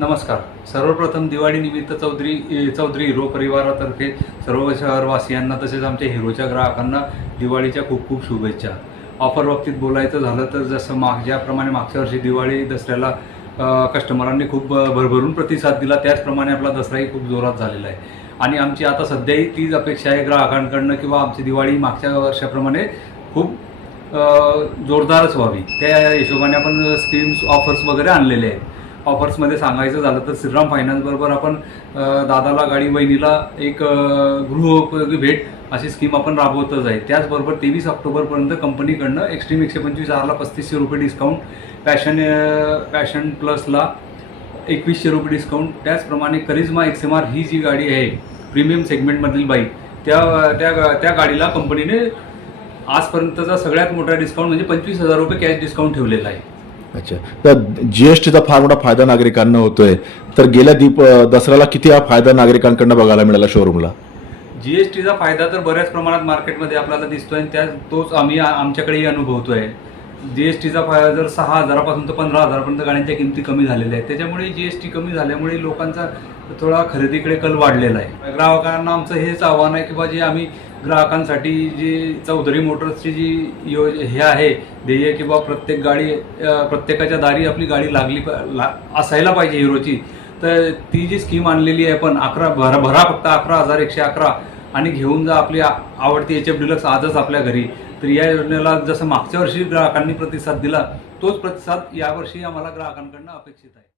नमस्कार. सर्वप्रथम दिवाळी निमित्त चौधरी हिरो परिवारातर्फे सर्व शहरवासियांना तसेच आमच्या हिरोच्या ग्राहकांना दिवाळीच्या खूप खूप शुभेच्छा. ऑफर बाबतीत बोलायचं झालं तर जसं ज्याप्रमाणे मागच्या वर्षी दिवाळी दसऱ्याला कस्टमरांनी खूप भरभरून प्रतिसाद दिला, त्याचप्रमाणे आपला दसराही खूप जोरात झालेला आहे. आणि आमची आता सध्याही तीच अपेक्षा आहे ग्राहकांकडनं किंवा आमची दिवाळी मागच्या वर्षाप्रमाणे खूप जोरदारच व्हावी. त्या हिशोबाने आपण स्कीम्स ऑफर्स वगैरे आणलेले आहेत. ऑफर्समध्ये सांगायचं झालं तर श्रीराम फायनान्सबरोबर आपण दादाला गाडी, बहिणीला एक गृहोपयोगी भेट अशी स्कीम आपण राबवतच आहे. त्याचबरोबर 23 ऑक्टोबरपर्यंत कंपनीकडनं एक्स्ट्रीम 125 आरला ₹3500 डिस्काउंट, पॅशन प्लसला ₹2100 डिस्काउंट, त्याचप्रमाणे करिश्मा XMR ही जी गाडी आहे प्रीमियम सेगमेंटमधील बाईक, त्या गाडीला कंपनीने आजपर्यंतचा सगळ्यात मोठा डिस्काउंट म्हणजे ₹25,000 कॅश डिस्काउंट ठेवलेला आहे. अच्छा, तर जीएसटीचा फार मोठा फायदा नागरिकांना होतोय. तर गेल्या दसऱ्याला किती हा फायदा नागरिकांकडून बघायला मिळाला शोरूमला? जीएसटीचा फायदा तर बऱ्याच प्रमाणात मार्केटमध्ये आपल्याला दिसतोय आणि तोच आम्ही आमच्याकडेही अनुभवतोय. जीएसटीचा फायदा जर 6,000पासून तर 15,000पर्यंत गाड्यांच्या किमती कमी झालेल्या आहेत. त्याच्यामुळे जीएसटी कमी झाल्यामुळे लोकांचा थोडा खरेदीकडे कल वाढलेला आहे. ग्राहकांना आमचं हेच आव्हान आहे की जे आम्ही ग्राहकांसाठी जी चौधरी मोटर्सची जी हे आहे ध्येय की प्रत्येकाच्या दारी आपली गाडी असायला पाहिजे हिरोची, तर ती जी स्कीम आणलेली आहे पण भरा फक्त 11,111 आणि घेऊन जा आपली आवडती HF डिलक्स आजच आपल्या घरी. तर या योजनेला जसं मागच्या वर्षी ग्राहकांनी प्रतिसाद दिला, तोच प्रतिसाद यावर्षी आम्हाला ग्राहकांकडून अपेक्षित आहे.